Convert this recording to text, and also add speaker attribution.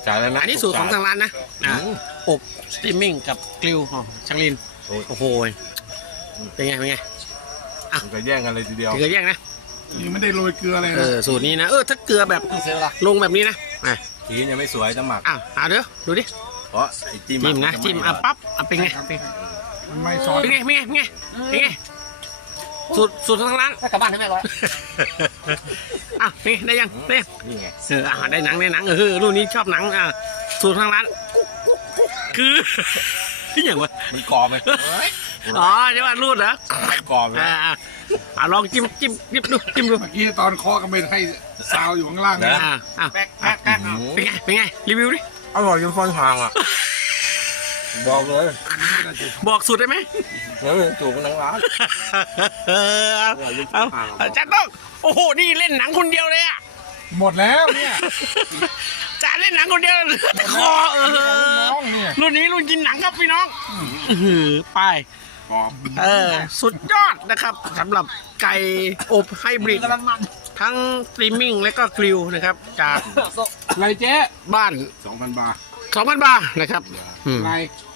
Speaker 1: จ่ายแล้วนะ
Speaker 2: อันนี้สูตรของทางร้านนะอบสตรีมมิ่งกับกริลของช่างลินโอ้โหเป็นไง
Speaker 1: มันก็แย่งกันเลยทีเดียว
Speaker 2: เกลือแยกนะ
Speaker 3: ยังไม่ได้โรยเกลืออะไรนะ
Speaker 2: สูตรนี้นะถ้าเกลือแบบลงแบบนี้นะ
Speaker 1: ทียังไม่สวยจะหมัก
Speaker 2: เอาเดี๋ยวดูดิ
Speaker 1: เพราะไอ้จิ้ม
Speaker 2: จิ้มนะจิ้มปั๊บเป็นไง
Speaker 3: มันไม่ซอส
Speaker 2: เป็นไงสูตรทางร้าน
Speaker 4: กลับบ้านให้แม่ร้อย
Speaker 2: เป็นไงได้ยัง
Speaker 1: นี่ไง
Speaker 2: ได้หนังรุ่นนี้ชอบหนังสูตรทางร้านคือที่อย่างวะ
Speaker 1: มันกรอบไหม
Speaker 2: ใช่ป่ะรูดเหรอก
Speaker 1: รอบเลย
Speaker 2: ลองจิ้มดู
Speaker 3: เมื่อกี้ตอนเคาะก็ไม่ให้ซาวอยู่ข้างล่างนะ
Speaker 4: แป๊กแป๊กแป๊ก
Speaker 2: เป็นไงรีวิวดิ
Speaker 1: อร่อยจนฟันห่างอ่ะบอกเลย
Speaker 2: บอกสูตรได้ไหม
Speaker 1: แล้วถูกนังร้าน
Speaker 2: จัดต้องโอ้โหนี่เล่นหนังคนเดียวเลยอ่ะ
Speaker 3: หมดแล้วเนี่ย
Speaker 2: จ่าเล่นหนังคนเดียวแต่คอ
Speaker 3: น้องเนี่ย
Speaker 2: รุ่นนี้รุ่นกินหนังครับพี่น้องไป
Speaker 3: หอม
Speaker 2: สุดยอดนะครับสำหรับไก่อบไฮบริด
Speaker 4: กำลังมัน
Speaker 2: ทั้งสตรีมมิ่งและก็กริลนะครับจาก
Speaker 3: ไรเจ๊
Speaker 2: บ้าน
Speaker 3: 2,000 บาท
Speaker 2: 2,000 บาทนะครับ
Speaker 3: ไร